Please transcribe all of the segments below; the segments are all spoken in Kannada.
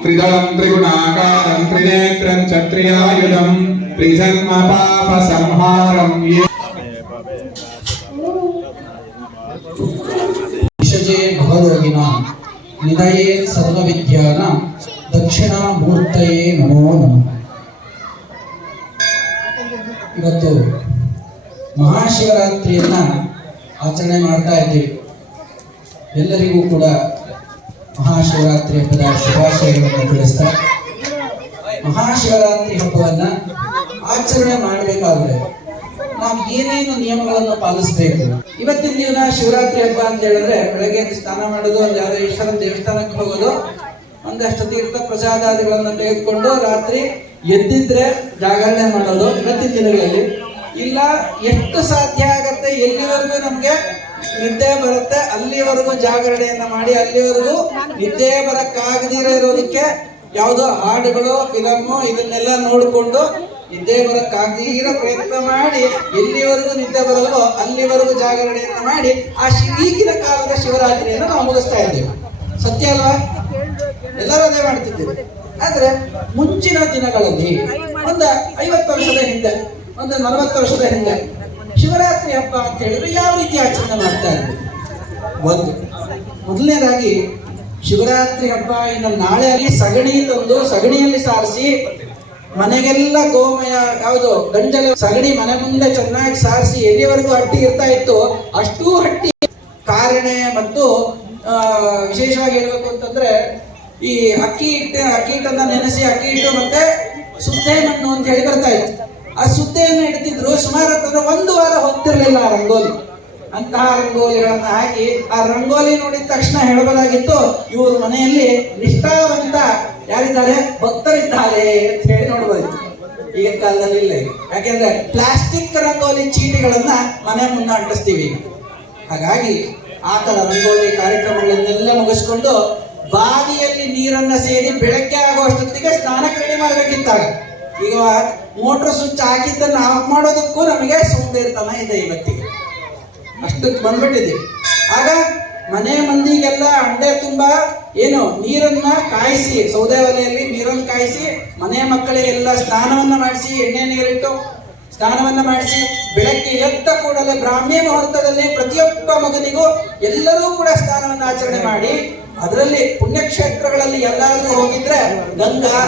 ತ್ರಿಗಲಂ ತ್ರಿಗುಣಾಕಾರಂ ತ್ರಿ ಆಯುಧಂ ತ್ರಿಜನ್ ಮಾಪಸಮ್ಮಾರಂಭ್ಯ ವಿಷಚೇ ಮಹಾಶಿವರಾತ್ರಿಯನ್ನ ಆಚರಣೆ ಮಾಡ್ತಾ ಇದ್ದೀವಿ ಎಲ್ಲರಿಗೂ ಕೂಡ ಮಹಾಶಿವರಾತ್ರಿ ಹಬ್ಬದ ಶುಭಾಶಯಗಳನ್ನು ತಿಳಿಸ್ತಾ, ಮಹಾಶಿವರಾತ್ರಿ ಹಬ್ಬವನ್ನ ಆಚರಣೆ ಮಾಡಬೇಕಾದ್ರೆ ನಾವು ಏನೇನು ನಿಯಮಗಳನ್ನು ಪಾಲಿಸಬೇಕು? ಇವತ್ತಿನ ದಿನ ಶಿವರಾತ್ರಿ ಹಬ್ಬ ಅಂತ ಹೇಳಿದ್ರೆ ಬೆಳಗ್ಗೆ ಸ್ನಾನ ಮಾಡೋದು ಒಂದು ಯಾವುದೇ ಈಶ್ವರನ ದೇವಸ್ಥಾನಕ್ಕೆ ಹೋಗೋದು, ಒಂದಷ್ಟು ತೀರ್ಥ ಪ್ರಸಾದಾದಿಗಳನ್ನು ತೆಗೆದುಕೊಂಡು ರಾತ್ರಿ ಎದ್ದಿದ್ರೆ ಜಾಗರಣೆ ಮಾಡೋದು ಇವತ್ತಿನ ದಿನಗಳಲ್ಲಿ. ಇಲ್ಲ, ಎಷ್ಟು ಸಾಧ್ಯ ಆಗತ್ತೆ ಎಲ್ಲಿವರೆಗೂ ನಮ್ಗೆ ನಿದ್ದೆ ಬರುತ್ತೆ, ಅಲ್ಲಿವರೆಗೂ ಜಾಗರಣೆಯನ್ನ ಮಾಡಿ, ಅಲ್ಲಿವರೆಗೂ ನಿದ್ದೆ ಬರಕ್ಕಾಗದಿರೋ ಇರೋದಕ್ಕೆ ಯಾವುದೋ ಹಾಡುಗಳು ಫಿಲಮ್ಮು ಇದನ್ನೆಲ್ಲ ನೋಡಿಕೊಂಡು ನಿದ್ದೆ ಬರಕ್ಕಾಗದಿರೋ ಪ್ರಯತ್ನ ಮಾಡಿ, ಎಲ್ಲಿವರೆಗೂ ನಿದ್ದೆ ಬರಲ್ವೋ ಅಲ್ಲಿವರೆಗೂ ಜಾಗರಣೆಯನ್ನ ಮಾಡಿ, ಆ ಈಗಿನ ಕಾಲದ ಶಿವರಾತ್ರಿಯನ್ನು ನಾವು ಮುಗಿಸ್ತಾ ಇದ್ದೇವೆ. ಸತ್ಯ ಅಲ್ವಾ? ಎಲ್ಲರೂ ಅದೇ ಮಾಡ್ತಿದ್ದೇವೆ ಆದ್ರೆ ಮುಂಚಿನ ದಿನಗಳಲ್ಲಿ, ಒಂದು ಐವತ್ತು ವರ್ಷದ ಹಿಂದೆ, ಒಂದು ನಲವತ್ತು ವರ್ಷದ ಹಿಂದೆ ಶಿವರಾತ್ರಿ ಹಬ್ಬ ಅಂತ ಹೇಳಿದ್ರೆ ಯಾವ ರೀತಿ ಆಚರಣೆ ಮಾಡ್ತಾ ಇದ್ರು? ಒಂದು. ಮೊದಲನೇದಾಗಿ, ಶಿವರಾತ್ರಿ ಹಬ್ಬ ಇನ್ನು ನಾಳೆ ಅಲ್ಲಿ ಸಗಣಿ ತಂದು ಸಗಣಿಯಲ್ಲಿ ಸಾರಿಸಿ ಮನೆಗೆಲ್ಲ ಗೋಮಯ, ಯಾವುದು ಗಂಜಲ ಸಗಣಿ ಮನೆ ಮುಂದೆ ಚೆನ್ನಾಗಿ ಸಾರಿಸಿ ಎಲ್ಲಿವರೆಗೂ ಹಟ್ಟಿ ಇರ್ತಾ ಇತ್ತು, ಅಷ್ಟೂ ಹಟ್ಟಿ ಕಾರಣೆ ಮತ್ತು ವಿಶೇಷವಾಗಿ ಹೇಳ್ಬೇಕು ಅಂತಂದ್ರೆ, ಈ ಅಕ್ಕಿ ಹಿಟ್ಟು ಅಕ್ಕಿ ಹಿಟ್ಟನ್ನ ನೆನೆಸಿ ಅಕ್ಕಿ ಹಿಟ್ಟು ಮತ್ತೆ ಸುದ್ದೆ ಮಣ್ಣು ಅಂತ ಹೇಳಿ ಬರ್ತಾ ಇತ್ತು. ಆ ಸುದ್ದೆಯನ್ನು ಇಡ್ತಿದ್ರು. ಸುಮಾರು ಹತ್ತಿರ ಒಂದು ವಾರ ಹೋಗ್ತಿರ್ಲಿಲ್ಲ ಆ ರಂಗೋಲಿ. ಅಂತಹ ರಂಗೋಲಿಗಳನ್ನ ಹಾಕಿ ಆ ರಂಗೋಲಿ ನೋಡಿದ ತಕ್ಷಣ ಹೇಳಬಹುದಾಗಿತ್ತು ಇವರು ಮನೆಯಲ್ಲಿ ನಿಷ್ಠಾವಂತ ಯಾರಿದ್ದಾರೆ? ಭಕ್ತರಿದ್ದಾರೆ ಅಂತ ಹೇಳಿ ನೋಡಬಹುದಿತ್ತು ಈಗ ಕಾಲದಲ್ಲಿ ಇಲ್ಲ. ಯಾಕೆಂದ್ರೆ ಪ್ಲಾಸ್ಟಿಕ್ ರಂಗೋಲಿ ಚೀಟಿಗಳನ್ನ ಮನೆ ಮುಂದೆ ಅಂಟಿಸ್ತೀವಿ ಹಾಗಾಗಿ ಆ ಥರ ರಂಗೋಲಿ ಕಾರ್ಯಕ್ರಮಗಳನ್ನೆಲ್ಲ ಮುಗಿಸ್ಕೊಂಡು ಬಾವಿಯಲ್ಲಿ ನೀರನ್ನ ಸೇರಿ ಬೆಳಗ್ಗೆ ಆಗುವಷ್ಟೊತ್ತಿಗೆ ಸ್ನಾನಕ್ಕೆ ರೆಡಿ ಮಾಡ್ಬೇಕಿತ್ತಾಗ. ಈಗ ಮೋಟರ್ ಸ್ವಿಚ್ ಹಾಕಿದ್ದನ್ನ ಆಫ್ ಮಾಡೋದಕ್ಕೂ ನಮಗೆ ಸೌಂದರ್ಯತನ ಇದೆ ಇವತ್ತಿಗೆ ಅಷ್ಟಕ್ಕೆ ಬಂದ್ಬಿಟ್ಟಿದೆ. ಆಗ ಮನೆ ಮಂದಿಗೆಲ್ಲ ಅಂಡೆ ತುಂಬಾ, ಏನು, ನೀರನ್ನ ಕಾಯಿಸಿ, ಸೌದೆ ಒಲೆಯಲ್ಲಿ ನೀರನ್ನು ಕಾಯಿಸಿ, ಮನೆ ಮಕ್ಕಳಿಗೆಲ್ಲ ಸ್ನಾನವನ್ನ ಮಾಡಿಸಿ, ಎಣ್ಣೆ ನೀರಿಟ್ಟು ಸ್ನಾನವನ್ನ ಮಾಡಿಸಿ, ಬೆಳಗ್ಗೆ ಎತ್ತ ಕೂಡಲೇ ಬ್ರಾಹ್ಮಿ ಮುಹೂರ್ತದಲ್ಲಿ ಪ್ರತಿಯೊಬ್ಬ ಮಗನಿಗೂ ಎಲ್ಲರೂ ಕೂಡ ಸ್ನಾನವನ್ನ ಆಚರಣೆ ಮಾಡಿ, ಅದರಲ್ಲಿ ಪುಣ್ಯಕ್ಷೇತ್ರಗಳಲ್ಲಿ ಎಲ್ಲಾದರೂ ಹೋಗಿದ್ರೆ ಗಂಗಾ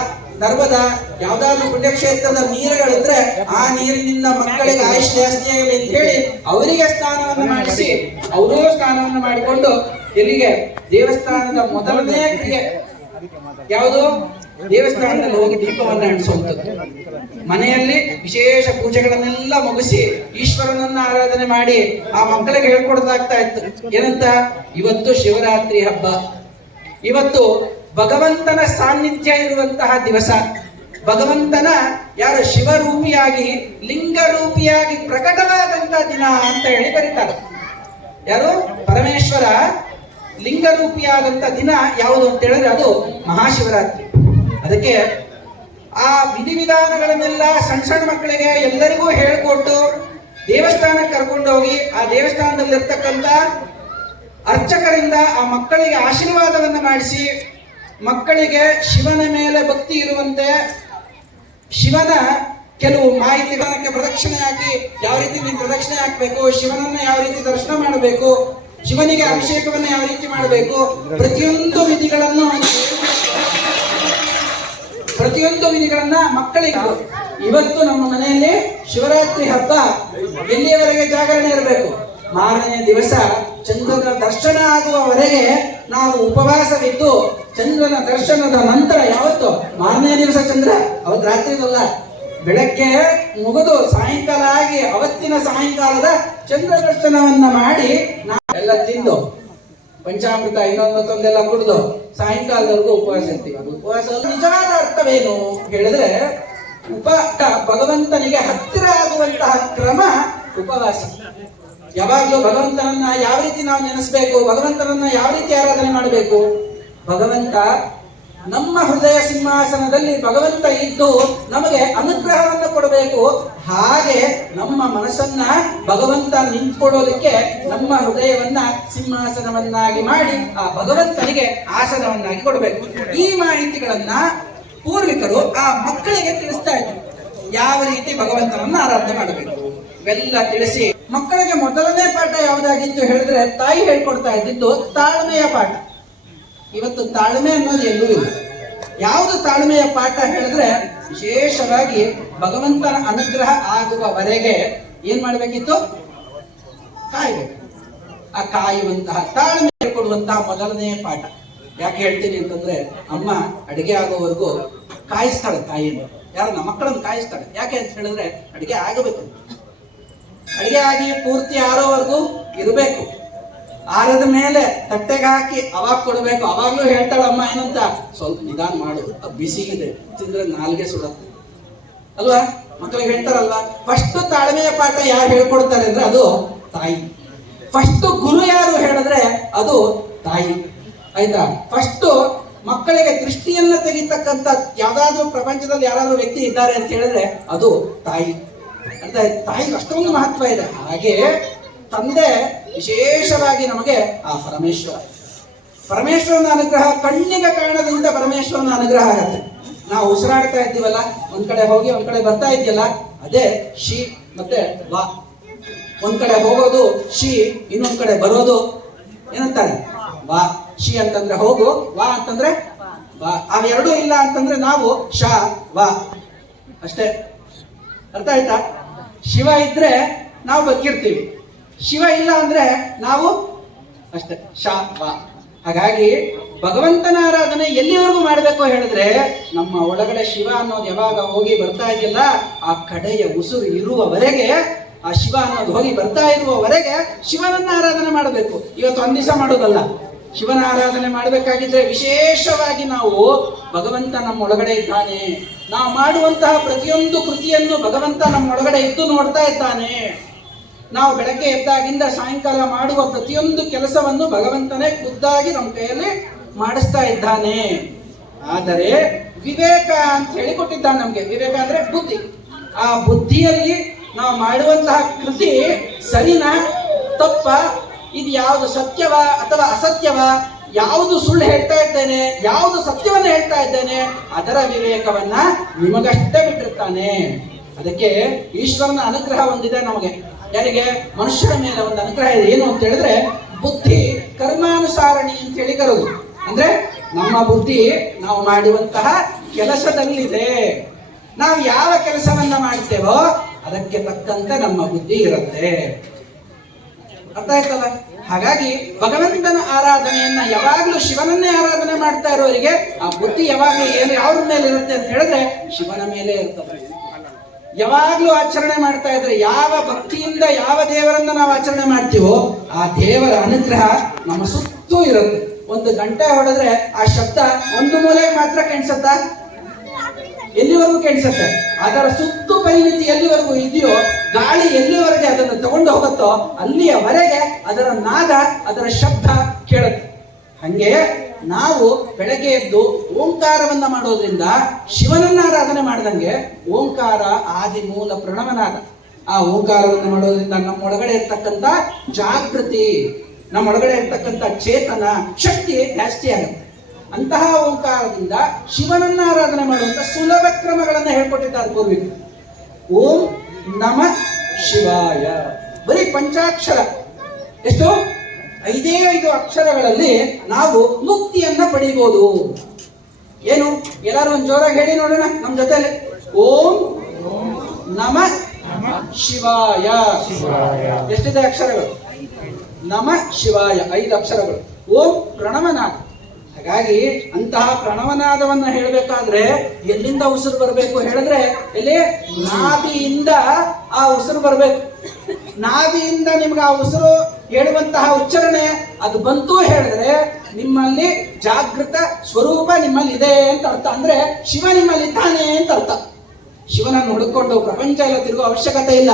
ನರ್ಮದಾ ಯಾವ್ದಾದ್ರು ಪುಣ್ಯಕ್ಷೇತ್ರದ ನೀರುಗಳಿದ್ರೆ ಆ ನೀರಿನಿಂದ ಮಕ್ಕಳಿಗೆ ಆಯುಷ್ ಜಾಸ್ತಿ ಆಗಲಿ ಅಂತ ಹೇಳಿ ಅವರಿಗೆ ಸ್ನಾನವನ್ನು ಮಾಡಿಸಿ, ಅವರೂ ಸ್ನಾನವನ್ನು ಮಾಡಿಕೊಂಡು ಎಲ್ಲಿಗೆ ದೇವಸ್ಥಾನದ ಮೊದಲನೇ ಕ್ರಿಯೆ. ಯಾವುದು? ದೇವಸ್ಥಾನದಲ್ಲಿ ಹೋಗಿ ದೀಪವನ್ನು ಅಂಟಿಸುವಂಥದ್ದು. ಮನೆಯಲ್ಲಿ ವಿಶೇಷ ಪೂಜೆಗಳನ್ನೆಲ್ಲ ಮುಗಿಸಿ ಈಶ್ವರನನ್ನ ಆರಾಧನೆ ಮಾಡಿ ಆ ಮಕ್ಕಳಿಗೆ ಹೇಳ್ಕೊಡೋದಾಗ್ತಾ ಇತ್ತು. ಏನಂತ? ಇವತ್ತು ಶಿವರಾತ್ರಿ ಹಬ್ಬ. ಇವತ್ತು ಭಗವಂತನ ಸಾನ್ನಿಧ್ಯ ಇರುವಂತಹ ದಿವಸ. ಭಗವಂತನ ಯಾರ ಶಿವರೂಪಿಯಾಗಿ, ಲಿಂಗರೂಪಿಯಾಗಿ ಪ್ರಕಟವಾದಂತ ದಿನ ಅಂತ ಹೇಳಿ ಬರೀತಾರೆ. ಯಾರು? ಪರಮೇಶ್ವರ ಲಿಂಗರೂಪಿಯಾದಂತ ದಿನ ಯಾವುದು ಅಂತ ಹೇಳಿದ್ರೆ ಅದು ಮಹಾಶಿವರಾತ್ರಿ. ಅದಕ್ಕೆ ಆ ವಿಧಿವಿಧಾನಗಳನ್ನೆಲ್ಲ ಸಣ್ಣ ಸಣ್ಣ ಮಕ್ಕಳಿಗೆ ಎಲ್ಲರಿಗೂ ಹೇಳಿಕೊಟ್ಟು ದೇವಸ್ಥಾನಕ್ಕೆ ಕರ್ಕೊಂಡು ಹೋಗಿ ಆ ದೇವಸ್ಥಾನದಲ್ಲಿರ್ತಕ್ಕಂಥ ಅರ್ಚಕರಿಂದ ಆ ಮಕ್ಕಳಿಗೆ ಆಶೀರ್ವಾದವನ್ನು ಮಾಡಿಸಿ ಮಕ್ಕಳಿಗೆ ಶಿವನ ಮೇಲೆ ಭಕ್ತಿ ಇರುವಂತೆ ಶಿವನ ಕೆಲವು ಮಾಹಿತಿಗಳಕ್ಕೆ ಪ್ರದಕ್ಷಿಣೆ ಹಾಕಿ ಯಾವ ರೀತಿ ನೀವು ಪ್ರದಕ್ಷಿಣೆ ಹಾಕಬೇಕು, ಶಿವನನ್ನ ಯಾವ ರೀತಿ ದರ್ಶನ ಮಾಡಬೇಕು, ಶಿವನಿಗೆ ಅಭಿಷೇಕವನ್ನು ಯಾವ ರೀತಿ ಮಾಡಬೇಕು, ಪ್ರತಿಯೊಂದು ವಿಧಿಗಳನ್ನು ಪ್ರತಿಯೊಂದು ವಿಧಿಗಳನ್ನ ಮಕ್ಕಳಿಗೆ. ಇವತ್ತು ನಮ್ಮ ಮನೆಯಲ್ಲಿ ಶಿವರಾತ್ರಿ ಹಬ್ಬ, ಎಲ್ಲಿಯವರೆಗೆ ಜಾಗರಣೆ ಇರಬೇಕು? ಮಾರನೆಯ ದಿವಸ ಚಂದ್ರನ ದರ್ಶನ ಆಗುವವರೆಗೆ ನಾವು ಉಪವಾಸವಿದ್ದು ಚಂದ್ರನ ದರ್ಶನದ ನಂತರ ಯಾವತ್ತು? ಮಾರನೇ ದಿವಸ ಚಂದ್ರ? ಅವತ್ತು ರಾತ್ರಿದಲ್ಲ. ಬೆಳಗ್ಗೆ ಮುಗಿದು ಸಾಯಂಕಾಲ ಆಗಿ ಅವತ್ತಿನ ಸಾಯಂಕಾಲದ ಚಂದ್ರ ದರ್ಶನವನ್ನ ಮಾಡಿ ನಾವೆಲ್ಲ ತಿಂದು, ಪಂಚಾಮೃತ ಇನ್ನೊಂದು ಮತ್ತೊಂದೆಲ್ಲ ಕುಡಿದು, ಸಾಯಂಕಾಲದವರೆಗೂ ಉಪವಾಸ ಇರ್ತೀವಿ. ಅದು ಉಪವಾಸ ನಿಜವಾದ ಅರ್ಥವೇನು ಹೇಳಿದ್ರೆ ಉಪ ಭಗವಂತನಿಗೆ ಹತ್ತಿರ ಆಗುವಂತಹ ಕ್ರಮ ಉಪವಾಸ. ಯಾವಾಗಲೂ ಭಗವಂತನನ್ನ ಯಾವ ರೀತಿ ನಾವು ನೆನೆಸ್ಬೇಕು, ಭಗವಂತನನ್ನ ಯಾವ ರೀತಿ ಆರಾಧನೆ ಮಾಡಬೇಕು? ಭಗವಂತ ನಮ್ಮ ಹೃದಯ ಸಿಂಹಾಸನದಲ್ಲಿ ಭಗವಂತ ಇದ್ದು ನಮಗೆ ಅನುಗ್ರಹವನ್ನು ಕೊಡಬೇಕು. ಹಾಗೆ ನಮ್ಮ ಮನಸ್ಸನ್ನ ಭಗವಂತ ನಿಂತ್ಕೊಡೋದಕ್ಕೆ ನಮ್ಮ ಹೃದಯವನ್ನ ಸಿಂಹಾಸನವನ್ನಾಗಿ ಮಾಡಿ ಆ ಭಗವಂತನಿಗೆ ಆಸನವನ್ನಾಗಿ ಕೊಡಬೇಕು. ಈ ಮಾಹಿತಿಗಳನ್ನ ಪೂರ್ವಿಕರು ಆ ಮಕ್ಕಳಿಗೆ ತಿಳಿಸ್ತಾ ಇದ್ರು. ಯಾವ ರೀತಿ ಭಗವಂತನನ್ನ ಆರಾಧನೆ ಮಾಡಬೇಕು? ಇವೆಲ್ಲ ತಿಳಿಸಿ. ಮಕ್ಕಳಿಗೆ ಮೊದಲನೇ ಪಾಠ ಯಾವುದಾಗಿತ್ತು ಹೇಳಿದ್ರೆ ತಾಯಿ ಹೇಳ್ಕೊಡ್ತಾ ಇದ್ದಿದ್ದು ತಾಳ್ಮೆಯ ಪಾಠ. ಇವತ್ತು ತಾಳ್ಮೆ ಅನ್ನೋದು ಎಲ್ಲೂ ಇಲ್ಲ. ಯಾವುದು ತಾಳ್ಮೆಯ ಪಾಠ ಹೇಳಿದ್ರೆ ವಿಶೇಷವಾಗಿ ಭಗವಂತನ ಅನುಗ್ರಹ ಆಗುವವರೆಗೆ ಏನ್ ಮಾಡಬೇಕಿತ್ತು? ಕಾಯಬೇಕು. ಆ ಕಾಯುವಂತಹ ತಾಳ್ಮೆ ಕೊಡುವಂತಹ ಮೊದಲನೇ ಪಾಠ. ಯಾಕೆ ಹೇಳ್ತೀನಿ ಅಂತಂದ್ರೆ ಅಮ್ಮ ಅಡಿಗೆ ಆಗೋವರೆಗೂ ಕಾಯಿಸ್ತಾಳೆ ತಾಯಿಯನ್ನು. ಯಾರು ನಮ್ಮ ಮಕ್ಕಳನ್ನು ಕಾಯಿಸ್ತಾಳೆ. ಯಾಕೆ ಅಂತ ಹೇಳಿದ್ರೆ ಅಡಿಗೆ ಆಗಬೇಕು. ಅಡಿಗೆ ಆಗಿ ಪೂರ್ತಿ ಆರೋವರೆಗೂ ಇರಬೇಕು. ಆರದ ಮೇಲೆ ತಟ್ಟೆಗೆ ಹಾಕಿ ಅವಾಗ ಕೊಡಬೇಕು. ಅವಾಗ್ಲೂ ಹೇಳ್ತಾಳಮ್ಮ ಏನಂತ? ಸ್ವಲ್ಪ ನಿಧಾನ ಮಾಡು. ಅದು ಇದೆ. ತಿಂದ್ರೆ ನಾಲ್ಗೆ ಸುಡತ್ತೆ. ಅಲ್ವಾ? ಮಕ್ಕಳಿಗೆ ಹೇಳ್ತಾರಲ್ವ? ಫಸ್ಟ್ ತಾಳ್ಮೆಯ ಪಾಠ ಯಾರು ಹೇಳ್ಕೊಡ್ತಾರೆ ಅಂದ್ರೆ ಅದು ತಾಯಿ. ಫಸ್ಟ್ ಗುರು ಯಾರು ಹೇಳಿದ್ರೆ ಅದು ತಾಯಿ. ಆಯ್ತಾ? ಫಸ್ಟ್ ಮಕ್ಕಳಿಗೆ ದೃಷ್ಟಿಯನ್ನ ತೆಗಿತಕ್ಕಂತ ಯಾವ್ದಾದ್ರು ಪ್ರಪಂಚದಲ್ಲಿ ಯಾರಾದ್ರೂ ವ್ಯಕ್ತಿ ಇದ್ದಾರೆ ಅಂತ ಹೇಳಿದ್ರೆ ಅದು ತಾಯಿ. ಅಂತ ತಾಯಿಗೆ ಅಷ್ಟೊಂದು ಮಹತ್ವ ಇದೆ. ಹಾಗೆ ತಂದೆ ವಿಶೇಷವಾಗಿ ನಮಗೆ ಆ ಪರಮೇಶ್ವರ. ಪರಮೇಶ್ವರನ ಅನುಗ್ರಹ ಕಣ್ಣಿಗೆ ಕಾರಣದಿಂದ ಪರಮೇಶ್ವರನ ಅನುಗ್ರಹ ಆಗತ್ತೆ. ನಾವು ಉಸಿರಾಡ್ತಾ ಇದ್ದೀವಲ್ಲ, ಒಂದ್ ಕಡೆ ಹೋಗಿ ಒಂದ್ ಕಡೆ ಬರ್ತಾ ಇದೆಯಲ್ಲ ಅದೇ ಶಿ ಮತ್ತೆ ವಾ. ಒಂದ್ ಕಡೆ ಹೋಗೋದು ಶಿ, ಇನ್ನೊಂದ್ ಕಡೆ ಬರೋದು, ಏನಂತಾರೆ? ವಾ. ಶಿ ಅಂತಂದ್ರೆ ಹೋಗು, ವಾ ಅಂತಂದ್ರೆ ವಾ. ಅವೆರಡೂ ಇಲ್ಲ ಅಂತಂದ್ರೆ ನಾವು ಶ, ವಾ. ಅಷ್ಟೇ. ಅರ್ಥ ಆಯ್ತಾ? ಶಿವ ಇದ್ರೆ ನಾವು ಬದುಕಿರ್ತೀವಿ. ಶಿವ ಇಲ್ಲ ಅಂದ್ರೆ ನಾವು ಅಷ್ಟೇ. ಶ, ವ. ಹಾಗಾಗಿ ಭಗವಂತನ ಆರಾಧನೆ ಎಲ್ಲಿವರೆಗೂ ಮಾಡಬೇಕು ಹೇಳಿದ್ರೆ ನಮ್ಮ ಒಳಗಡೆ ಶಿವ ಅನ್ನೋದು ಯಾವಾಗ ಹೋಗಿ ಬರ್ತಾ ಇದೆಯಲ್ಲ, ಆ ಕಡೆಯ ಉಸಿರು ಇರುವವರೆಗೆ, ಆ ಶಿವ ಅನ್ನೋದು ಹೋಗಿ ಬರ್ತಾ ಇರುವವರೆಗೆ ಶಿವನನ್ನ ಆರಾಧನೆ ಮಾಡಬೇಕು. ಇವತ್ತು ಒಂದ್ ದಿವಸ ಮಾಡೋದಲ್ಲ. ಶಿವನ ಆರಾಧನೆ ಮಾಡಬೇಕಾಗಿದ್ರೆ ವಿಶೇಷವಾಗಿ ನಾವು ಭಗವಂತ ನಮ್ಮ ಒಳಗಡೆ ಇದ್ದಾನೆ. ನಾವು ಮಾಡುವಂತಹ ಪ್ರತಿಯೊಂದು ಕೃತಿಯನ್ನು ಭಗವಂತ ನಮ್ಮ ಒಳಗಡೆ ಇದ್ದು ನೋಡ್ತಾ ಇದ್ದಾನೆ. ನಾವು ಬೆಳಗ್ಗೆ ಎದ್ದಾಗಿಂದ ಸಾಯಂಕಾಲ ಮಾಡುವ ಪ್ರತಿಯೊಂದು ಕೆಲಸವನ್ನು ಭಗವಂತನೇ ಖುದ್ದಾಗಿ ನಮ್ಮ ಕೈಯಲ್ಲಿ ಮಾಡಿಸ್ತಾ ಇದ್ದಾನೆ. ಆದರೆ ವಿವೇಕ ಅಂತ ಹೇಳಿ ನಮ್ಗೆ. ವಿವೇಕ ಅಂದ್ರೆ ಬುದ್ಧಿ. ಆ ಬುದ್ಧಿಯಲ್ಲಿ ನಾವು ಮಾಡುವಂತಹ ಕೃತಿ ಸರಿನಾ? ತಪ್ಪ? ಇದು ಯಾವುದು ಸತ್ಯವ ಅಥವಾ ಅಸತ್ಯವ? ಯಾವುದು ಸುಳ್ಳು ಹೇಳ್ತಾ ಇದ್ದೇನೆ? ಯಾವುದು ಸತ್ಯವನ್ನ ಹೇಳ್ತಾ ಇದ್ದೇನೆ? ಅದರ ವಿವೇಕವನ್ನ ನಿಮಗಷ್ಟೇ ಬಿಟ್ಟಿರ್ತಾನೆ. ಅದಕ್ಕೆ ಈಶ್ವರನ ಅನುಗ್ರಹ ಹೊಂದಿದೆ ನಮಗೆ. ಯಾರಿಗೆ? ಮನುಷ್ಯರ ಮೇಲೆ ಒಂದು ಅನುಗ್ರಹ ಇದೆ. ಏನು ಅಂತ ಹೇಳಿದ್ರೆ, ಬುದ್ಧಿ ಕರ್ಮಾನುಸಾರಣಿ ಅಂತ ಹೇಳಿ ಕರೋದು. ಅಂದ್ರೆ, ನಮ್ಮ ಬುದ್ಧಿ ನಾವು ಮಾಡುವಂತಹ ಕೆಲಸದಲ್ಲಿದೆ. ನಾವು ಯಾವ ಕೆಲಸವನ್ನ ಮಾಡ್ತೇವೋ, ಅದಕ್ಕೆ ತಕ್ಕಂತೆ ನಮ್ಮ ಬುದ್ಧಿ ಇರುತ್ತೆ. ಅರ್ಥ ಆಯ್ತಲ್ಲ? ಹಾಗಾಗಿ, ಭಗವಂತನ ಆರಾಧನೆಯನ್ನ ಯಾವಾಗ್ಲೂ ಶಿವನನ್ನೇ ಆರಾಧನೆ ಮಾಡ್ತಾ ಇರೋರಿಗೆ, ಆ ಬುದ್ಧಿ ಯಾವಾಗ್ಲೂ ಏನು ಯಾವ್ರ ಮೇಲೆ ಇರುತ್ತೆ ಅಂತ ಹೇಳಿದ್ರೆ, ಶಿವನ ಮೇಲೆ ಇರ್ತದೆ. ಯಾವಾಗ್ಲೂ ಆಚರಣೆ ಮಾಡ್ತಾ ಇದ್ರೆ ಯಾವ ಭಕ್ತಿಯಿಂದ ಯಾವ ದೇವರನ್ನ ನಾವು ಆಚರಣೆ ಮಾಡ್ತೀವೋ ಆ ದೇವರ ಅನುಗ್ರಹ ನಮ್ಮ ಸುತ್ತೂ ಇರುತ್ತೆ. ಒಂದು ಗಂಟೆ ಹೊಡೆದ್ರೆ ಆ ಶಬ್ದ ಒಂದು ಮೂಲೆ ಮಾತ್ರ ಕೇಳಿಸತ್ತಾ? ಎಲ್ಲಿವರೆಗೂ ಕೇಳಿಸುತ್ತೆ? ಅದರ ಸುತ್ತು ಪರಿಮಿತಿ ಎಲ್ಲಿವರೆಗೂ ಇದೆಯೋ, ಗಾಳಿ ಎಲ್ಲಿವರೆಗೆ ಅದನ್ನು ತಗೊಂಡು ಹೋಗುತ್ತೋ ಅಲ್ಲಿಯವರೆಗೆ ಅದರ ನಾದ, ಅದರ ಶಬ್ದ ಕೇಳುತ್ತೆ. ಹಂಗೆ ನಾವು ಬೆಳಗ್ಗೆ ಎದ್ದು ಓಂಕಾರವನ್ನ ಮಾಡೋದ್ರಿಂದ ಶಿವನನ್ನ ಆರಾಧನೆ ಮಾಡಿದಂಗೆ ಓಂಕಾರ ಆದಿ ಮೂಲ ಪ್ರಣವನಾದ. ಆ ಓಂಕಾರವನ್ನು ಮಾಡೋದ್ರಿಂದ ನಮ್ಮ ಒಳಗಡೆ ಇರ್ತಕ್ಕಂಥ ಜಾಗೃತಿ, ನಮ್ಮ ಒಳಗಡೆ ಇರ್ತಕ್ಕಂಥ ಚೇತನ, ಶಕ್ತಿ ಜಾಸ್ತಿ ಆಗುತ್ತೆ. ಅಂತಹ ಓಂಕಾರದಿಂದ ಶಿವನನ್ನ ಆರಾಧನೆ ಮಾಡುವಂತ ಸುಲಭ ಕ್ರಮಗಳನ್ನು ಹೇಳ್ಕೊಟ್ಟಿದ್ದಾರೆ ಪೂರ್ವಿಕರು. ಓಂ ನಮ ಶಿವಾಯ. ಬರೀ ಪಂಚಾಕ್ಷರ. ಎಷ್ಟು? ಐದೇ ಐದು ಅಕ್ಷರಗಳಲ್ಲಿ ನಾವು ಮುಕ್ತಿಯನ್ನ ಪಡಿಬಹುದು ಏನು? ಎಲ್ಲರೂ ಒಂದು ಜೋರಾಗಿ ಹೇಳಿ ನೋಡೋಣ ನಮ್ಮ ಜೊತೆಲಿ ಓಂ ನಮ ಶಿವಾಯ. ಎಷ್ಟಿದೆ ಅಕ್ಷರಗಳು? ನಮ ಶಿವಾಯ, ಐದು ಅಕ್ಷರಗಳು. ಓಂ ಪ್ರಣವನಾದ. ಹಾಗಾಗಿ ಅಂತಹ ಪ್ರಣವನಾದವನ್ನ ಹೇಳಬೇಕಾದ್ರೆ ಎಲ್ಲಿಂದ ಉಸಿರು ಬರಬೇಕು ಹೇಳಿದ್ರೆ ಎಲ್ಲಿ? ನಾಭಿಯಿಂದ ಆ ಉಸಿರು ಬರಬೇಕು. ನಾಭಿಯಿಂದ ನಿಮ್ಗೆ ಆ ಉಸಿರು ಹೇಳುವಂತಹ ಉಚ್ಚಾರಣೆ ಅದು ಬಂತು ಹೇಳಿದ್ರೆ ನಿಮ್ಮಲ್ಲಿ ಜಾಗೃತ ಸ್ವರೂಪ ನಿಮ್ಮಲ್ಲಿ ಇದೆ ಅಂತ ಅರ್ಥ. ಅಂದ್ರೆ ಶಿವ ನಿಮ್ಮಲ್ಲಿ ಇದ್ದಾನೆ ಅಂತ ಅರ್ಥ. ಶಿವನನ್ನು ಹುಡುಕೊಂಡು ಪ್ರಪಂಚ ಎಲ್ಲ ತಿರುಗುವ ಅವಶ್ಯಕತೆ ಇಲ್ಲ.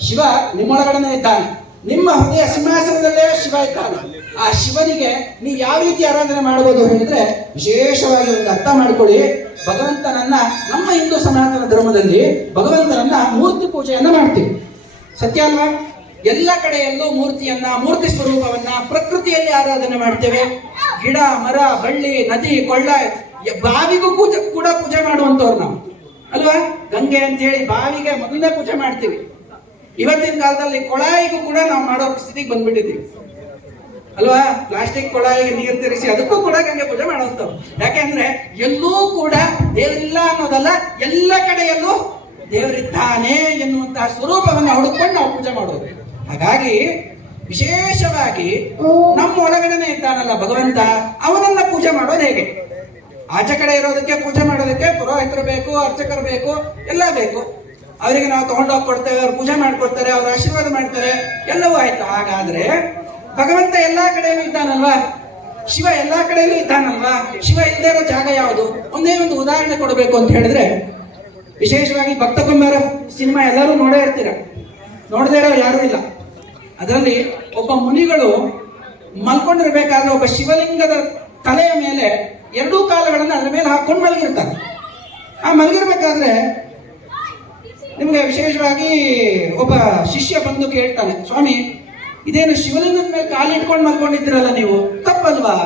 ಶಿವ ನಿಮ್ಮೊಳಗಡೆ ಇದ್ದಾನೆ. ನಿಮ್ಮ ಹೃದಯ ಸಿಂಹಾಸನದಲ್ಲೇ ಶಿವ ಇದ್ದಾನೆ. ಆ ಶಿವನಿಗೆ ನೀವು ಯಾವ ರೀತಿ ಆರಾಧನೆ ಮಾಡಬಹುದು ಹೇಳಿದ್ರೆ ವಿಶೇಷವಾಗಿ ಒಂದು ಅರ್ಥ ಮಾಡಿಕೊಳ್ಳಿ. ಭಗವಂತನನ್ನ ನಮ್ಮ ಹಿಂದೂ ಸನಾತನ ಧರ್ಮದಲ್ಲಿ ಭಗವಂತನನ್ನ ಮೂರ್ತಿ ಪೂಜೆಯನ್ನ ಮಾಡ್ತೀವಿ. ಸತ್ಯ ಅಲ್ವಾ? ಎಲ್ಲ ಕಡೆಯಲ್ಲೂ ಮೂರ್ತಿಯನ್ನ, ಮೂರ್ತಿ ಸ್ವರೂಪವನ್ನ ಪ್ರಕೃತಿಯಲ್ಲಿ ಆರಾಧನೆ ಮಾಡ್ತೇವೆ. ಗಿಡ, ಮರ, ಬಳ್ಳಿ, ನದಿ, ಕೊಳ್ಳ ಬಾವಿಗೂ ಪೂಜೆ, ಕೂಡ ಪೂಜೆ ಮಾಡುವಂತವ್ರು ನಾವು. ಅಲ್ವಾ? ಗಂಗೆ ಅಂತ ಹೇಳಿ ಬಾವಿಗೆ ಮೊದಲನೇ ಪೂಜೆ ಮಾಡ್ತೀವಿ. ಇವತ್ತಿನ ಕಾಲದಲ್ಲಿ ಕೊಳಾಯಿಗೂ ಕೂಡ ನಾವು ಮಾಡೋ ಸ್ಥಿತಿಗೆ ಬಂದ್ಬಿಟ್ಟಿದ್ದೀವಿ. ಅಲ್ವಾ? ಪ್ಲಾಸ್ಟಿಕ್ ಕೊಳಾಯಿಗೆ ನೀರು ತಿರುಗಿಸಿ ಅದಕ್ಕೂ ಕೂಡ ಗಂಗೆ ಪೂಜೆ ಮಾಡುವಂಥವ್ರು. ಯಾಕೆಂದ್ರೆ ಎಲ್ಲೂ ಕೂಡ ದೇವರಿಲ್ಲ ಅನ್ನೋದಲ್ಲ, ಎಲ್ಲ ಕಡೆಯಲ್ಲೂ ದೇವರಿದ್ದಾನೆ ಎನ್ನುವಂತಹ ಸ್ವರೂಪವನ್ನು ಹುಡುಕೊಂಡು ನಾವು ಪೂಜೆ ಮಾಡೋದು. ಹಾಗಾಗಿ ವಿಶೇಷವಾಗಿ ನಮ್ಮ ಒಳಗಡೆನೆ ಇದ್ದಾನಲ್ಲ ಭಗವಂತ, ಅವನನ್ನ ಪೂಜೆ ಮಾಡೋದು ಹೇಗೆ? ಆಚೆ ಕಡೆ ಇರೋದಕ್ಕೆ ಪೂಜೆ ಮಾಡೋದಕ್ಕೆ ಪುರೋಹಿತರು ಬೇಕು, ಅರ್ಚಕರು ಬೇಕು, ಎಲ್ಲ ಬೇಕು. ಅವರಿಗೆ ನಾವು ತಗೊಂಡೋಗಿ ಕೊಡ್ತೇವೆ, ಅವ್ರು ಪೂಜೆ ಮಾಡಿಕೊಡ್ತಾರೆ, ಅವ್ರ ಆಶೀರ್ವಾದ ಮಾಡ್ತಾರೆ, ಎಲ್ಲವೂ ಆಯ್ತು. ಹಾಗಾದ್ರೆ ಭಗವಂತ ಎಲ್ಲಾ ಕಡೆಯಲ್ಲೂ ಇದ್ದಾನಲ್ವಾ? ಶಿವ ಎಲ್ಲಾ ಕಡೆಯಲ್ಲೂ ಇದ್ದಾನಲ್ವಾ? ಶಿವ ಇಲ್ಲದೆ ಇರೋ ಜಾಗ ಯಾವುದು? ಒಂದೇ ಒಂದು ಉದಾಹರಣೆ ಕೊಡಬೇಕು ಅಂತ ಹೇಳಿದ್ರೆ ವಿಶೇಷವಾಗಿ ಭಕ್ತ ಕುಂಬಾರ ಸಿನಿಮಾ ಎಲ್ಲರೂ ನೋಡೇ ಇರ್ತೀರ? ನೋಡದೇ ಇರೋ ಯಾರೂ ಇಲ್ಲ. ಅದರಲ್ಲಿ ಒಬ್ಬ ಮುನಿಗಳು ಮಲ್ಕೊಂಡಿರ್ಬೇಕಾದ್ರೆ ಒಬ್ಬ ಶಿವಲಿಂಗದ ತಲೆಯ ಮೇಲೆ ಎರಡೂ ಕಾಲುಗಳನ್ನು ಅದರ ಮೇಲೆ ಹಾಕೊಂಡು ಮಲಗಿರ್ತಾರೆ. ಆ ಮಲಗಿರ್ಬೇಕಾದ್ರೆ ನಿಮಗೆ ವಿಶೇಷವಾಗಿ ಒಬ್ಬ ಶಿಷ್ಯ ಬಂದು ಕೇಳ್ತಾನೆ, ಸ್ವಾಮಿ, ಇದೇನು ಶಿವಲಿಂಗದ ಮೇಲೆ ಕಾಲು ಇಟ್ಕೊಂಡು ಮಲ್ಕೊಂಡಿದ್ದೀರಲ್ಲ ನೀವು? ತಪ್ಪಲ್ವಾ?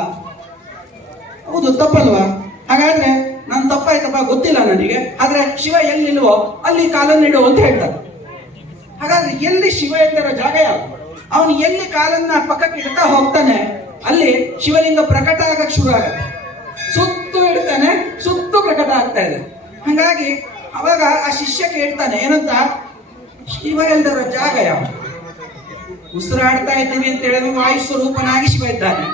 ಹೌದು, ತಪ್ಪಲ್ವಾ? ಹಾಗಾದ್ರೆ ನಾನು ತಪ್ಪಾಯ್ತಪ್ಪ ಗೊತ್ತಿಲ್ಲ ನನಗೆ. ಆದ್ರೆ ಶಿವ ಎಲ್ಲಿಲ್ವೋ ಅಲ್ಲಿ ಕಾಲನ್ನಿಡು ಅಂತ ಹೇಳ್ತಾರೆ ಹಾಗಾದ್ರೆ ಎಲ್ಲಿ ಶಿವ ಇದ್ದಾರೋ ಜಾಗ ಯಾವುದು? ಅವನು ಎಲ್ಲಿ ಕಾಲನ್ನ ಪಕ್ಕಕ್ಕೆ ಇಡ್ತಾ ಹೋಗ್ತಾನೆ, ಅಲ್ಲಿ ಶಿವಲಿಂಗ ಪ್ರಕಟ ಆಗಕ್ ಶುರು ಆಗುತ್ತೆ. ಸುತ್ತು ಇಡ್ತಾನೆ, ಸುತ್ತು ಪ್ರಕಟ ಆಗ್ತಾ ಇದೆ. ಹಂಗಾಗಿ ಅವಾಗ ಆ ಶಿಷ್ಯ ಕೇಳ್ತಾನೆ, ಏನಂತ? ಶಿವ ಇಲ್ದಿರೋ ಜಾಗ ಯಾವುದು? ಉಸಿರಾಡ್ತಾ ಇದ್ದೀವಿ ಅಂತ ಹೇಳಿದ್ರೆ ವಾಯು ಸ್ವರೂಪನಾಗಿ ಶಿವ ಇದ್ದಾನೆ.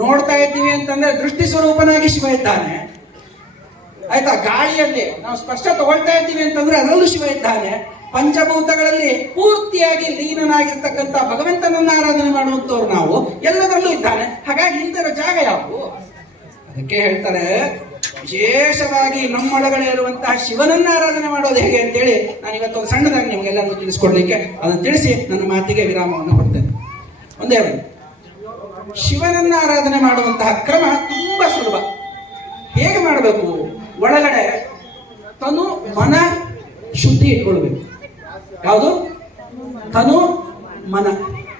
ನೋಡ್ತಾ ಇದ್ದೀವಿ ಅಂತಂದ್ರೆ ದೃಷ್ಟಿ ಸ್ವರೂಪನಾಗಿ ಶಿವ ಇದ್ದಾನೆ. ಆಯ್ತಾ, ಗಾಳಿಯಲ್ಲಿ ನಾವು ಸ್ಪಷ್ಟ ತಗೊಳ್ತಾ ಇದ್ದೀವಿ ಅಂತಂದ್ರೆ ಅದರಲ್ಲೂ ಶಿವ ಇದ್ದಾನೆ. ಪಂಚಭೂತಗಳಲ್ಲಿ ಪೂರ್ತಿಯಾಗಿ ಲೀನನಾಗಿರ್ತಕ್ಕಂಥ ಭಗವಂತನನ್ನ ಆರಾಧನೆ ಮಾಡುವಂತವ್ರು ನಾವು, ಎಲ್ಲದರಲ್ಲೂ ಇದ್ದಾನೆ. ಹಾಗಾಗಿ ಇಂತರ ಜಾಗ ಯಾವುದು? ಅದಕ್ಕೆ ಹೇಳ್ತಾರೆ, ವಿಶೇಷವಾಗಿ ನಮ್ಮೊಳಗಡೆ ಇರುವಂತಹ ಶಿವನನ್ನ ಆರಾಧನೆ ಮಾಡೋದು ಹೇಗೆ ಅಂತೇಳಿ ನಾನು ಇವತ್ತು ಒಂದು ಸಣ್ಣದಾಗಿ ನಿಮಗೆಲ್ಲರೂ ತಿಳಿಸ್ಕೊಡ್ಲಿಕ್ಕೆ ಅದನ್ನು ತಿಳಿಸಿ ನನ್ನ ಮಾತಿಗೆ ವಿರಾಮವನ್ನು ಕೊಡ್ತೇನೆ. ಒಂದೇ ಒಂದು, ಶಿವನನ್ನ ಆರಾಧನೆ ಮಾಡುವಂತಹ ಕ್ರಮ ತುಂಬಾ ಸುಲಭ. ಹೇಗೆ ಮಾಡಬೇಕು? ಒಳಗಡೆ ತನು ಮನ ಶುದ್ಧಿ ಇಟ್ಕೊಳ್ಬೇಕು. ಯಾವುದು? ತನು ಮನ.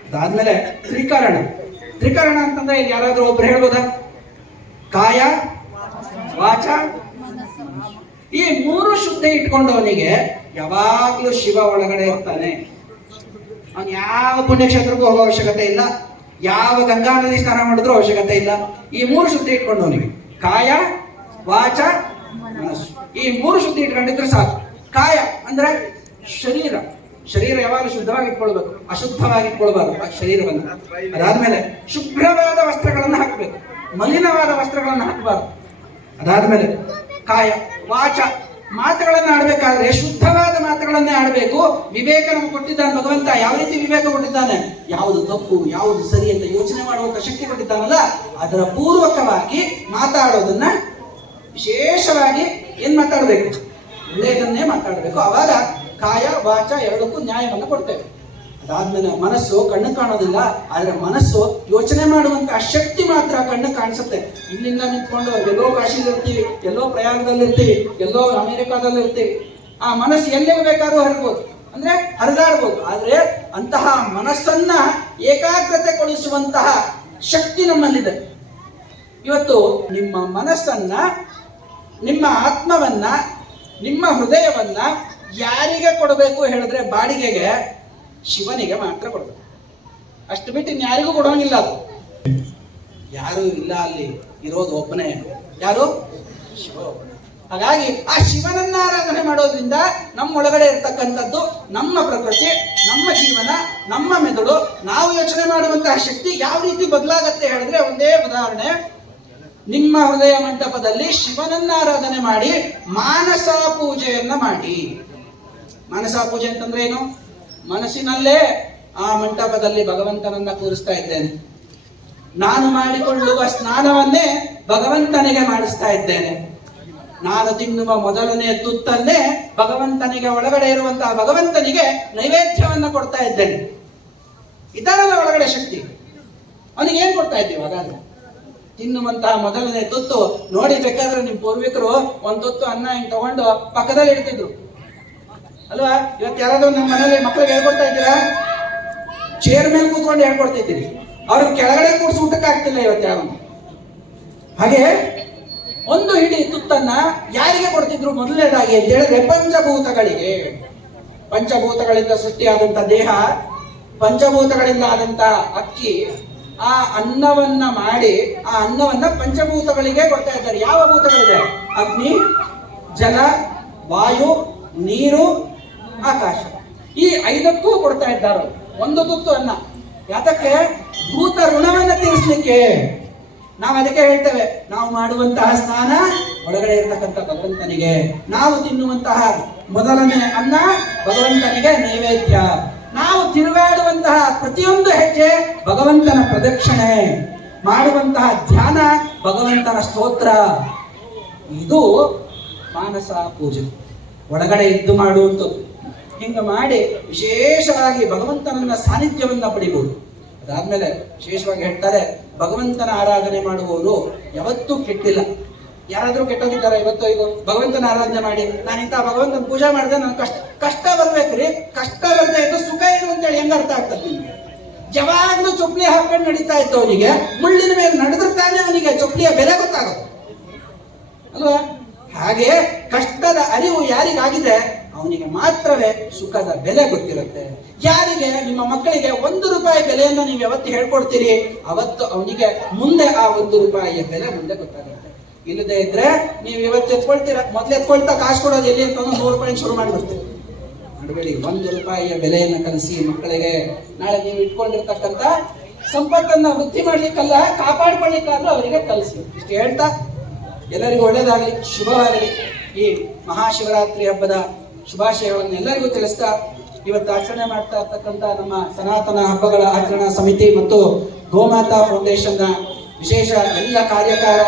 ಅದಾದ್ಮೇಲೆ ತ್ರಿಕರಣ. ತ್ರಿಕರಣ ಅಂತಂದ್ರೆ ಇಲ್ಲಿ ಯಾರಾದ್ರೂ ಒಬ್ರು ಹೇಳ್ಬೋದಾ? ಕಾಯ, ವಾಚ, ಈ ಮೂರು ಶುದ್ಧಿ ಇಟ್ಕೊಂಡವನಿಗೆ ಯಾವಾಗ್ಲೂ ಶಿವ ಒಳಗಡೆ ಇರ್ತಾನೆ. ಅವನು ಯಾವ ಪುಣ್ಯಕ್ಷೇತ್ರಕ್ಕೂ ಹೋಗೋ ಅವಶ್ಯಕತೆ ಇಲ್ಲ. ಯಾವ ಗಂಗಾ ನದಿ ಸ್ನಾನ ಮಾಡಿದ್ರೂ ಅವಶ್ಯಕತೆ ಇಲ್ಲ. ಈ ಮೂರು ಶುದ್ಧಿ ಇಟ್ಕೊಂಡವನಿಗೆ. ಕಾಯ, ವಾಚ ಮನಸ್ಸು ಈ ಮೂರು ಶುದ್ಧಿ ಇಟ್ಕೊಂಡಿದ್ರೆ ಸಾಕು. ಕಾಯ ಅಂದ್ರೆ ಶರೀರ. ಶರೀರ ಯಾವಾಗ ಶುದ್ಧವಾಗಿ ಇಟ್ಕೊಳ್ಬೇಕು? ಅಶುದ್ಧವಾಗಿ ಇಟ್ಕೊಳ್ಬಾರ್ದು. ಶರೀರವನ್ನು. ಅದಾದ್ಮೇಲೆ ಶುಭ್ರವಾದ ವಸ್ತ್ರಗಳನ್ನು ಹಾಕಬೇಕು. ಮಲಿನವಾದ ವಸ್ತ್ರಗಳನ್ನು ಹಾಕಬಾರ್ದು. ಅದಾದ್ಮೇಲೆ ಕಾಯ, ವಾಚ ಮಾತುಗಳನ್ನು ಆಡ್ಬೇಕಾದ್ರೆ ಶುದ್ಧವಾದ ಮಾತುಗಳನ್ನೇ ಆಡಬೇಕು. ವಿವೇಕ ನಮ್ಗೆ ಕೊಟ್ಟಿದ್ದಾನೆ ಭಗವಂತ. ಯಾವ ರೀತಿ ವಿವೇಕ ಕೊಟ್ಟಿದ್ದಾನೆ? ಯಾವುದು ತಪ್ಪು, ಯಾವುದು ಸರಿ ಅಂತ ಯೋಚನೆ ಮಾಡುವಂತ ಶಕ್ತಿ ಕೊಟ್ಟಿದ್ದಾನಲ್ಲ, ಅದರ ಪೂರ್ವಕವಾಗಿ ಮಾತಾಡೋದನ್ನ ವಿಶೇಷವಾಗಿ ಏನ್ ಮಾತಾಡಬೇಕು? ಒಳ್ಳೆಯದನ್ನೇ ಮಾತಾಡಬೇಕು. ಅವಾಗ ಕಾಯ, ವಾಚ ಎರಡಕ್ಕೂ ನ್ಯಾಯವನ್ನು ಕೊಡ್ತೇವೆ. ಅದಾದ್ಮೇಲೆ ಮನಸ್ಸು ಕಣ್ಣು ಕಾಣೋದಿಲ್ಲ, ಆದರೆ ಮನಸ್ಸು ಯೋಚನೆ ಮಾಡುವಂತಹ ಶಕ್ತಿ ಮಾತ್ರ ಕಣ್ಣು ಕಾಣಿಸುತ್ತೆ. ಇಲ್ಲಿಂದ ನಿಂತ್ಕೊಂಡು ಎಲ್ಲೋ ಕಾಶಿಲಿರ್ತೀವಿ ಎಲ್ಲೋ ಪ್ರಯಾಣದಲ್ಲಿರ್ತೀವಿ ಎಲ್ಲೋ ಅಮೆರಿಕಾದಲ್ಲಿರ್ತೀವಿ. ಆ ಮನಸ್ಸು ಎಲ್ಲಿಗೆ ಬೇಕಾದ್ರೂ ಹರಿಬೋದು ಅಂದ್ರೆ ಹರಿದಾಡ್ಬೋದು. ಆದ್ರೆ ಅಂತಹ ಮನಸ್ಸನ್ನ ಏಕಾಗ್ರತೆಗೊಳಿಸುವಂತಹ ಶಕ್ತಿ ನಮ್ಮಲ್ಲಿದೆ. ಇವತ್ತು ನಿಮ್ಮ ಮನಸ್ಸನ್ನ ನಿಮ್ಮ ಆತ್ಮವನ್ನ, ನಿಮ್ಮ ಹೃದಯವನ್ನ ಯಾರಿಗೆ ಕೊಡಬೇಕು ಹೇಳಿದ್ರೆ ಬಾಡಿಗೆಗೆ ಶಿವನಿಗೆ ಮಾತ್ರ ಕೊಡಬೇಕು. ಅಷ್ಟು ಬಿಟ್ಟು ಇನ್ಯಾರಿಗೂ ಕೊಡೋಂಗಿಲ್ಲ ಅದು. ಯಾರು ಇಲ್ಲ ಅಲ್ಲಿ, ಇರೋದು ಒಬ್ಬನೇ. ಯಾರು? ಶಿವ ಹಾಗಾಗಿ ಆ ಶಿವನನ್ನ ಆರಾಧನೆ ಮಾಡೋದ್ರಿಂದ ನಮ್ಮ ಒಳಗಡೆ ಇರ್ತಕ್ಕಂಥದ್ದು ನಮ್ಮ ಪ್ರಕೃತಿ, ನಮ್ಮ ಜೀವನ, ನಮ್ಮ ಮೆದುಳು. ನಾವು ಯೋಚನೆ ಮಾಡುವಂತಹ ಶಕ್ತಿ ಯಾವ ರೀತಿ ಬದಲಾಗತ್ತೆ ಹೇಳಿದ್ರೆ ಒಂದೇ ಉದಾಹರಣೆ. ನಿಮ್ಮ ಹೃದಯ ಮಂಟಪದಲ್ಲಿ ಶಿವನನ್ನ ಆರಾಧನೆ ಮಾಡಿ ಮಾನಸ ಪೂಜೆಯನ್ನ ಮಾಡಿ. ಮಾನಸ ಪೂಜೆ ಅಂತಂದ್ರೆ ಏನು ಮನಸ್ಸಿನಲ್ಲೇ ಆ ಮಂಟಪದಲ್ಲಿ ಭಗವಂತನನ್ನ ಕೂರಿಸ್ತಾ ಇದ್ದೇನೆ. ನಾನು ಮಾಡಿಕೊಳ್ಳುವ ಸ್ನಾನವನ್ನೇ ಭಗವಂತನಿಗೆ ಮಾಡಿಸ್ತಾ ಇದ್ದೇನೆ. ನಾನು ತಿನ್ನುವ ಮೊದಲನೆಯ ತುತ್ತನ್ನೇ ಭಗವಂತನಿಗೆ ಒಳಗಡೆ ಇರುವಂತಹ ಭಗವಂತನಿಗೆ ನೈವೇದ್ಯವನ್ನು ಕೊಡ್ತಾ ಇದ್ದೇನೆ. ಇದ್ದಾನಲ್ಲ ಒಳಗಡೆ ಶಕ್ತಿ. ಅವನಿಗೆ ಏನ್ ಕೊಡ್ತಾ ಇದ್ದೀವಿ ಹಾಗಾದ್ರೆ? ತಿನ್ನುವಂತಹ ಮೊದಲನೇ ತುತ್ತು ನೋಡಿ ಬೇಕಾದ್ರೆ ನಿಮ್ ಪೂರ್ವಿಕರು ಒಂದ್ ತುತ್ತು ಅನ್ನ ಹಿಂಗ್ ತಗೊಂಡು ಪಕ್ಕದಲ್ಲಿ ಇಡ್ತಿದ್ರು. ಅಲ್ವಾ? ಇವತ್ತು ಯಾರಾದ್ರೂ ನಮ್ಮ ಮನೇಲಿ ಮಕ್ಳಿಗೆ ಹೇಳ್ಕೊಡ್ತಾ ಇದ್ದೀರಾ? ಚೇರ್ ಮೇಲೆ ಕೂತ್ಕೊಂಡು ಹೇಳ್ಕೊಡ್ತಿದ್ದೀರಿ ಅವ್ರ ಕೆಳಗಡೆ ಕೂಡ ಊಟಕ್ಕೆ ಆಗ್ತಿಲ್ಲ ಇವತ್ತು ಯಾರು? ಹಾಗೆ ಒಂದು ಹಿಡಿ ತುತ್ತನ್ನ ಯಾರಿಗೆ ಕೊಡ್ತಿದ್ರು ಮೊದಲನೇದಾಗಿ ಅಂತ ಹೇಳಿದ್ರೆ ಪಂಚಭೂತಗಳಿಗೆ. ಪಂಚಭೂತಗಳಿಂದ ಸೃಷ್ಟಿಯಾದಂತ ದೇಹ, ಪಂಚಭೂತಗಳಿಂದ ಆದಂತ ಅಕ್ಕಿ ಆ ಅನ್ನವನ್ನ ಮಾಡಿ ಆ ಅನ್ನವನ್ನ ಪಂಚಭೂತಗಳಿಗೆ ಕೊಡ್ತಾ ಇದ್ದಾರೆ. ಯಾವ ಭೂತಗಳಿದೆ ಅಗ್ನಿ, ಜಲ, ವಾಯು, ನೀರು, ಆಕಾಶ. ಈ ಐದಕ್ಕೂ ಕೊಡ್ತಾ ಇದ್ದಾರೆ. ಒಂದು ತುತ್ತು ಅನ್ನ. ಯಾತಕ್ಕೆ? ಭೂತ ಋಣವನ್ನ ತೀರಿಸಲಿಕ್ಕೆ. ನಾವು ಅದಕ್ಕೆ ಹೇಳ್ತೇವೆ, ನಾವು ಮಾಡುವಂತಹ ಸ್ನಾನ ಒಳಗಡೆ ಇರತಕ್ಕಂಥ ಭಗವಂತನಿಗೆ. ನಾವು ತಿನ್ನುವಂತಹ ಮೊದಲನೇ ಅನ್ನ ಭಗವಂತನಿಗೆ ನೈವೇದ್ಯ. ನಾವು ತಿರುಗಾಡುವಂತಹ ಪ್ರತಿಯೊಂದು ಹೆಜ್ಜೆ ಭಗವಂತನ ಪ್ರದಕ್ಷಿಣೆ ಮಾಡುವಂತಹ ಧ್ಯಾನ ಭಗವಂತನ ಸ್ತೋತ್ರ. ಇದು ಮಾನಸ ಪೂಜೆ. ಒಳಗಡೆ ಇದ್ದು ಮಾಡುವಂಥದ್ದು. ಹಿಂಗ ಮಾಡಿ ವಿಶೇಷವಾಗಿ ಭಗವಂತನನ್ನ ಸಾನ್ನಿಧ್ಯವನ್ನ ಪಡಿಬಹುದು ಅದಾದ್ಮೇಲೆ ವಿಶೇಷವಾಗಿ ಹೇಳ್ತಾರೆ, ಭಗವಂತನ ಆರಾಧನೆ ಮಾಡುವವರು ಯಾವತ್ತೂ ಕೆಟ್ಟಿಲ್ಲ. ಯಾರಾದ್ರೂ ಕೆಟ್ಟೋಗಿದ್ದಾರೆ, ಇವತ್ತು ಈಗ ಭಗವಂತನ ಆರಾಧನೆ ಮಾಡಿ ನಾನು ಇಂಥ ಭಗವಂತನ ಪೂಜೆ ಮಾಡಿದ್ರೆ ನನ್ ಕಷ್ಟ ಕಷ್ಟ ಬರ್ಬೇಕ್ರಿ ಕಷ್ಟ ಬರ್ತಾ ಇದ್ದು ಸುಖ ಏನು ಅಂತೇಳಿ ಹೆಂಗ ಅರ್ಥ ಆಗ್ತದೆ ಯಾವಾಗ್ಲೂ ಚೊಪ್ಲಿ ಹಾಕೊಂಡು ನಡೀತಾ ಇತ್ತು ಅವನಿಗೆ, ಮುಳ್ಳಿನ ಮೇಲೆ ನಡೆದ್ರೆ ತಾನೇ ಅವನಿಗೆ ಚೊಪ್ಲಿಯ ಬೆಲೆ ಗೊತ್ತಾಗುತ್ತೆ ಅಲ್ವಾ? ಹಾಗೆ ಕಷ್ಟದ ಅರಿವು ಯಾರಿಗಾಗಿದೆ? ಅವನಿಗೆ ಮಾತ್ರವೇ ಸುಖದ ಬೆಲೆ ಗೊತ್ತಿರುತ್ತೆ. ಯಾರಿಗೆ? ನಿಮ್ಮ ಮಕ್ಕಳಿಗೆ ಒಂದು ರೂಪಾಯಿ ಬೆಲೆಯನ್ನು ನೀವು ಯಾವತ್ತು ಹೇಳ್ಕೊಡ್ತೀರಿ? ಅವತ್ತು ಅವನಿಗೆ ಮುಂದೆ ಆ ಒಂದು ರೂಪಾಯಿಯ ಬೆಲೆ ಮುಂದೆ ಗೊತ್ತಾಗುತ್ತೆ. ಇಲ್ಲದೆ ಇದ್ರೆ ನೀವು ಇವತ್ತು ಎತ್ಕೊಳ್ತೀರ? ಮೊದ್ಲು ಎತ್ಕೊಳ್ತಾ ಕಾಸು ಕೊಡೋದು ಎಲ್ಲಿ ಅಂತ ನೂರು ರೂಪಾಯಿ ಶುರು ಮಾಡಿಬಿಡ್ತೀರಿ ಮಾಡಬೇಡಿ ಒಂದು ರೂಪಾಯಿಯ ಬೆಲೆಯನ್ನು ಕಲಿಸಿ ಮಕ್ಕಳಿಗೆ ನಾಳೆ ನೀವು ಇಟ್ಕೊಂಡಿರ್ತಕ್ಕಂಥ ಸಂಪತ್ತನ್ನ ವೃದ್ಧಿ ಮಾಡ್ಲಿಕ್ಕಲ್ಲ, ಕಾಪಾಡ್ಕೊಳ್ಳಿಕ್ಕಾದ್ರೂ ಅವರಿಗೆ ಕಲಿಸಿ. ಇಷ್ಟು ಹೇಳ್ತಾ, ಎಲ್ಲರಿಗೂ ಒಳ್ಳೇದಾಗಲಿ, ಶುಭವಾಗಲಿ. ಈ ಮಹಾಶಿವರಾತ್ರಿ ಹಬ್ಬದ ಶುಭಾಶಯಗಳನ್ನು ಎಲ್ಲರಿಗೂ ತಿಳಿಸ್ತಾ, ಇವತ್ತು ಆಚರಣೆ ಮಾಡ್ತಾ ಇರ್ತಕ್ಕಂಥ ನಮ್ಮ ಸನಾತನ ಹಬ್ಬಗಳ ಆಚರಣಾ ಸಮಿತಿ ಮತ್ತು ಗೋಮಾತಾ ಫೌಂಡೇಶನ್ನ ವಿಶೇಷ ಎಲ್ಲ ಕಾರ್ಯಕಾರ